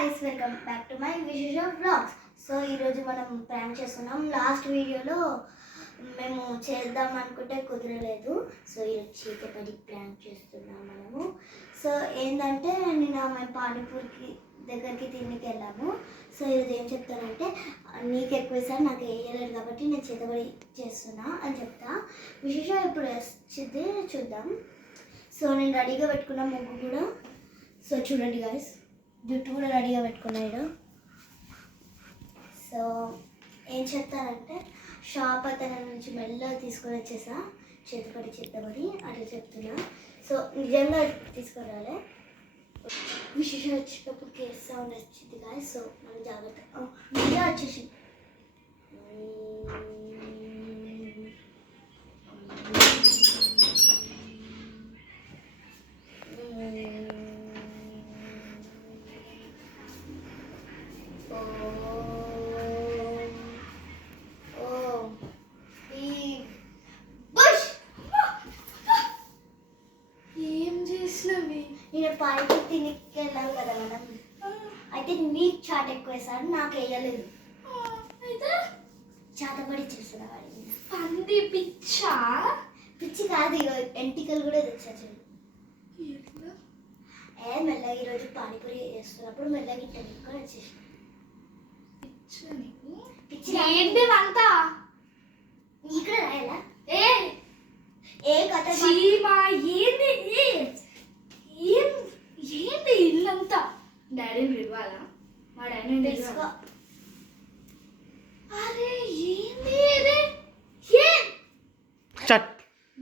guys, welcome back to my Vishisha vlogs. So ఈరోజు మనం prank చేస్తున్నాం. లాస్ట్ వీడియోలో మేము చేద్దాం అనుకుంటే కుదరలేదు. సో ఈరోజు చీకటి ప్రాంక్ చేస్తున్నాం మనము. సో ఏంటంటే నిన్న మేము పానీపూరికి దగ్గరికి తిండికి వెళ్ళాము. సో ఈరోజు ఏం చెప్తానంటే నీకు ఎక్కువ సార్ నాకు వేయలేదు కాబట్టి నేను చేతబడి చేస్తున్నా అని చెప్తా. విశేష ఇప్పుడు వచ్చింది చూద్దాం. సో నేను రెడీగా పెట్టుకున్న ముగ్గు కూడా. సో చూడండి గాయస్, జుట్టు కూడా రెడీగా పెట్టుకున్నాడు. సో ఏం చెప్తానంటే షాప్ అతని నుంచి మెల్లగా తీసుకొని వచ్చేసా, చేతపడి చేతబడి అట్లా చెప్తున్నా. సో నిజంగా తీసుకురాలే. విశేష వచ్చేటప్పుడు కేర్ సౌండ్ వచ్చింది గాయస్. సో మనం జాగ్రత్త మెల్లగా వచ్చేసి నేను పానీపూరి తినికి వెళ్ళాం కదా మనం. అయితే నీకు చాట్ ఎక్కువ వేసాడు, నాకు వేయలేదు. అయితే చాతపడి చేస్తున్నా వాడి పంది పిచ్చా. పిచ్చి కాదు, ఎంటికలు కూడా తెచ్చా చూడు. మెల్లగా ఈరోజు పానీపూరి చేస్తున్నప్పుడు మెల్లగా ఇంట పెట్టుకొని వచ్చేసి పిచ్చి ఏంటి అంతా నీకు కూడా రాయాలా? ఏ కథ ఏంది ఏంటి ఇల్లంతా డాడీని పిలవాలా? మా డాడీని తెలుసుకో. అరే ఏంది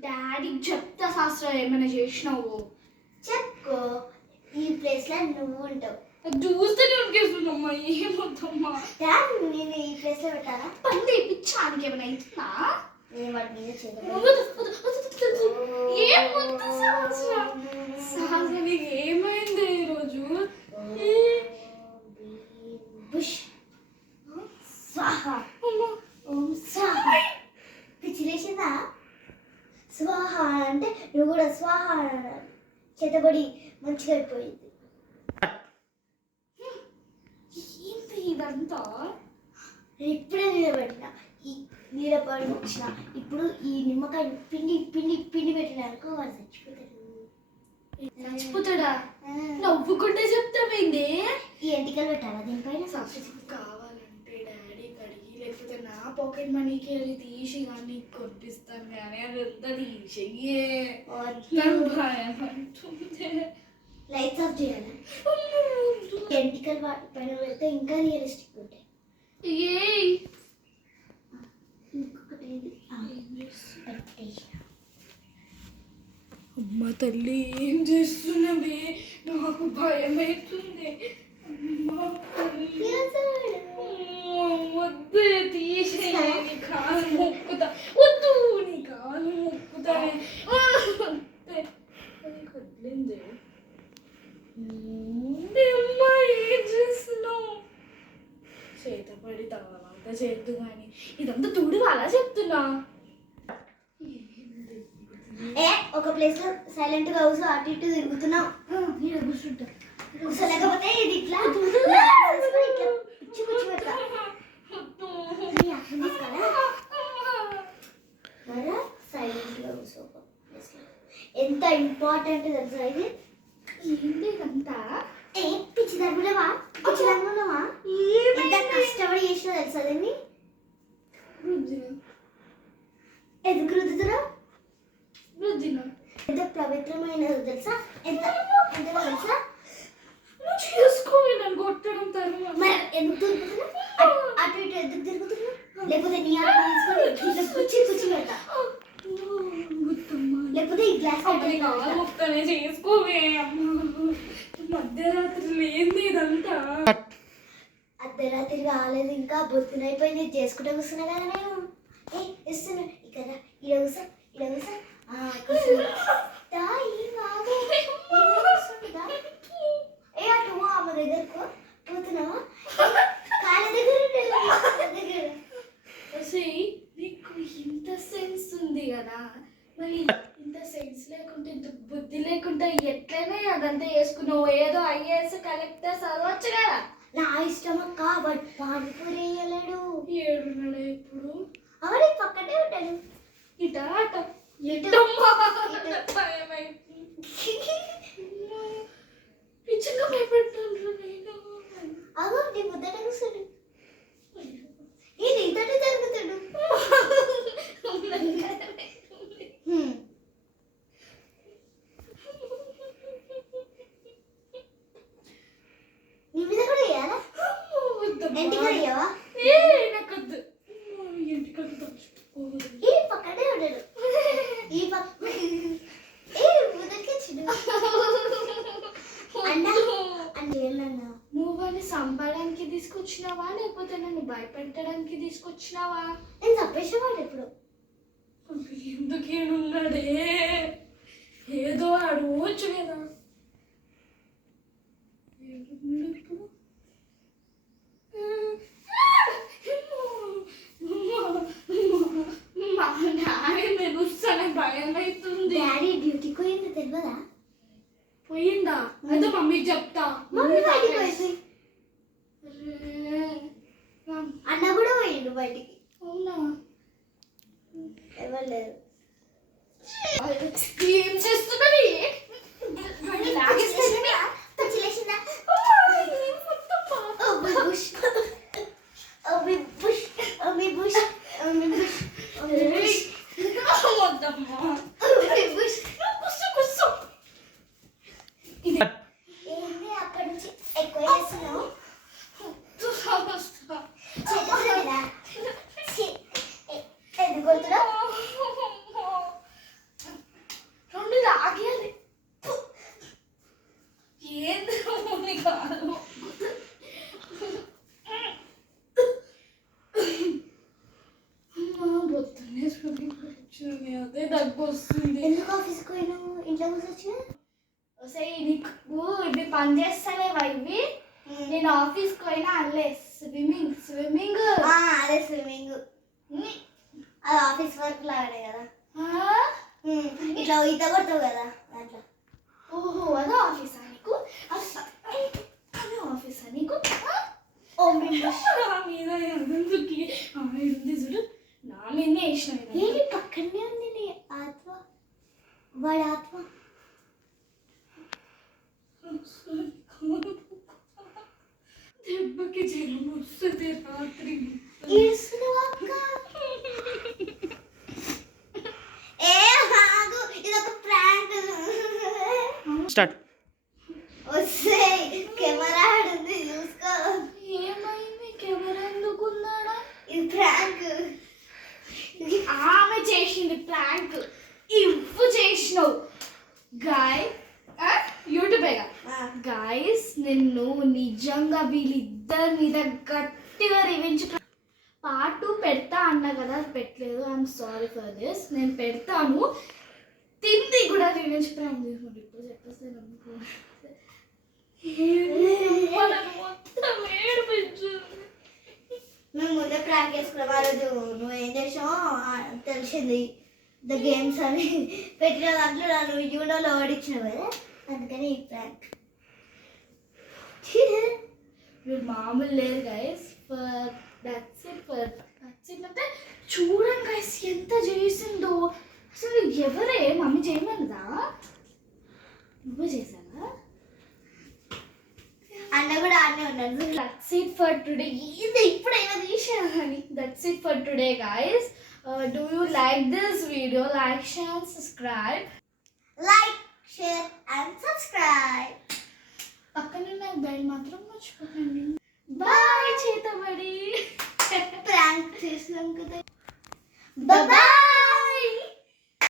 డాడీకి చెప్తా శాస్త్రం ఏమైనా చేసినావు చెప్పుకో. ఈ ప్లేస్ లో నువ్వు ఉంటావు. చూస్తే ఉడికేస్తున్నామ్మా. ఏమవుతామ్మా నేను ఈ ప్లేస్ లో పెట్టాలా? పంది పిచ్చానికి ఏమైనా అవుతుందా? నేను వాడి మీద ఏమైంది ఈరోజు? పిచ్చిలేసిందా? స్వాహ అంటే నువ్వు కూడా స్వాహ చేతబడి మంచిగా అయిపోయింది. ఏంటి ఇదంతా? నేను ఇప్పుడే నిలబెట్టిన, ఈ నీళ్ళపడి వచ్చిన. ఇప్పుడు ఈ నిమ్మకాయ పిండి పిండి పిండి పెట్టినాక వాడు చచ్చిపోతాడా? నవ్వుకుంటే చెప్తామైంది. ఈ ఎంటికలు పెట్టాలా దీనిపైన? కావాలంటే డాడీ కడిగి లేకపోతే నా పాకెట్ మనీకి వెళ్ళి తీసి కానీ కొనిపిస్తాను, కానీ అదంతా తీసి లైట్స్ ఆఫ్ చేయాలి. ఎంటికలు పైన పెడితే ఇంకా రియలిస్టిక్ ఉంటాయి. అమ్మ తల్లి ఏం చేస్తున్నవి? నాకు భయం అవుతుంది. వద్దు తీసేయాలి. కాలు మొక్కుతా. వద్దు నీ కాలు మొక్కుతానే. కదిలింది. అమ్మా ఏం చేస్తున్నావు? చేతపడి తర్వాత చేద్దు కానీ ఇదంతా తుడి అలా చెప్తున్నా. ఒక ప్లేస్ లో సైలెంట్ గా కూర్చో, అటు ఇటు తిరుగుతున్నావు. కూర్చుంటా లేకపోతే ఇది ఇట్లా పిచ్చి పిచ్చి పెడతా. సైలెంట్ గా కూర్చో. ఎంత ఇంపార్టెంట్ తెలుసా ఇది? ఏంటి ఇదంతా? పిచ్చి దగ్గరవా పిచ్చి దగ్గరవా ఎంత కష్టపడి చేసినా తెలుసా దీన్ని? ఎందుకు రుద్దుతున్నావు? ఎంత పవిత్రమైనది తెలుసా? ఎంత ఎంత తెలుసా? చేసుకోవాలి నన్ను కొట్టడం తర్వాత. మరి ఎందుకు తిరుగుతున్నావు? అటు ఇటు ఎందుకు తిరుగుతున్నావు? లేకపోతే నీ ఆట తీసుకొని కుచ్చి కుచ్చి పెడతా. లేకపోతే ఈ గ్లాస్ మొక్కనే చేసుకోవే. మధ్యరాత్రి లేని ఇదంతా. అర్ధరాత్రి కాలేదు ఇంకా, బొత్తునైపోయింది. చేసుకుంటే కూర్చున్నా కదా నేను. ఇస్తున్నా ఇక్కడ ఇలా కూర్చో, ఇలా కూర్చో. అటు అమ్మ దగ్గరకు పోతున్నావా? కాళ్ళ దగ్గర నీకు ఇంత సెన్స్ ఉంది కదా, మరి ఇంత సెన్స్ లేకుంటే ఇంత బుద్ధి లేకుంటే ఎట్లయినా అదంతా వేసుకున్నావు. ఏదో IAS కలెక్టర్ చదవచ్చు కదా. నా ఇష్టం అక్క, బట్ పానీపూరి వేయలేడు. ఏడున్నాడు ఇప్పుడు? అవన్నీ పక్కనే ఉంటాడు. ఇట అట పిచ్చిగా భయపెట్టాను నేను. అగో నీ ముద్దట కూర్చోడు. ఇది ఇతడు జరుగుతాడు. నీ మీద కూడా వేయాలా? ఇంటి కూడా వేయవా? నాకొద్దు. ఇంటికొద్దు. ఈ పక్కనే ఉంటాడు. ఈ పక్క ముద్దకి అన్నా అంటే ఏమన్నా నువ్వు వాడిని చంపడానికి తీసుకొచ్చినావా లేకపోతే నన్ను భయపెట్టడానికి తీసుకొచ్చినావా? నేను చంపేసేవాడు ఎప్పుడు. ఎందుకేనున్నాడే? ఏదో అడవచ్చు కదా. భయం అవుతుంది. డాడీ డ్యూటీకి పోయింది తెలియదా? పోయిందా? అయితే మమ్మీకి చెప్తా. మమ్మీ బయటికి పోయింది. అన్న కూడా పోయిండు బయటికి. అవునా? ఎవరు లేరు. ఏం చేస్తున్నది? ఏంటి అక్కడ నుంచి ఎక్కువ చేస్తున్నావు? ఎందుకు కొడుతున్నావు? రెండు లాగేయాలి. ఏంది కాదు. అదే దగ్గు వస్తుంది. ఎందుకు ఆఫీస్కి పోయినావు? ఇంట్లో కూర్చొచ్చిన నీకు ఇవి పని చేస్తానేవా ఇవి? నేను ఆఫీస్కి పోయినా అల్లే స్విమ్మింగ్ అదే స్విమ్మింగ్. అది ఆఫీస్ వర్క్ లాగానే కదా. ఇట్లా ఈత కొడతావు కదా అట్లా. ఓహో అదే ఆఫీసా నీకు? అదే ఆఫీసా నీకు? నా మీద ఎందుకు ఉంది చూడు, నా మీదనే వేసిన. ఏంటి పక్కనే ఉంది నీ ఆత్మ, వాడి ఆత్మ. దెబ్బకి జ్వరం వస్తుంది రాత్రి. ఏడుస్తున్నావా అక్క? ఇదొక ప్రాంక్. స్టార్ట్. వస్తే కెమెరా ఆడుంది చూసుకో. ఏమైంది? కెమెరా ఎందుకున్నాడా? ఇది ప్రాంక్. ఆమె చేసింది ప్రాంక్, ఇవ్వు చేసినావు. యూట్యూబేగా గాయస్, నిన్ను నిజంగా వీళ్ళిద్దరి మీద గట్టిగా రివెంజ్ పార్ట్ 2 పెడతా అన్నా కదా, పెట్టలేదు. I'm sorry for this. నేను పెడతాను. తింది కూడా రివెంజ్ ప్రాంక్ చేసుకుంటే ఇప్పుడు చెప్పేస్తే మొత్తం ఏడిపించింది. మేము ముందే ప్రాంక్ చేసుకున్నాం. ఆ రోజు నువ్వు ఏం చేసావు తెలిసింది. ద గేమ్స్ అని పెట్టిన దాంట్లో నన్ను యూనోలో ఓడించినావు కదా, అందుకని ఈ ప్రాంక్. మీరు మామూలు లేదు గైస్. దట్స్ ఇట్ అంటే చూడండి గైస్ ఎంత చేసిందో. అసలు ఎవరే మమ్మీ చేయమన్నదా? నువ్వు చేసావా? అన్న కూడా ఆడనే ఉన్నాడు. That's it for today. ఇది ఇప్పుడైనా తీసేయాలి. That's it for today guys. Do you like this video? Like, share and subscribe. Like, share and subscribe. పక్కనే నాకు బెల్ మాత్రం మర్చిపోకండి. బాయ్ చేతబడి. ప్రాంక్ చేసినాం కదా. బాయ్.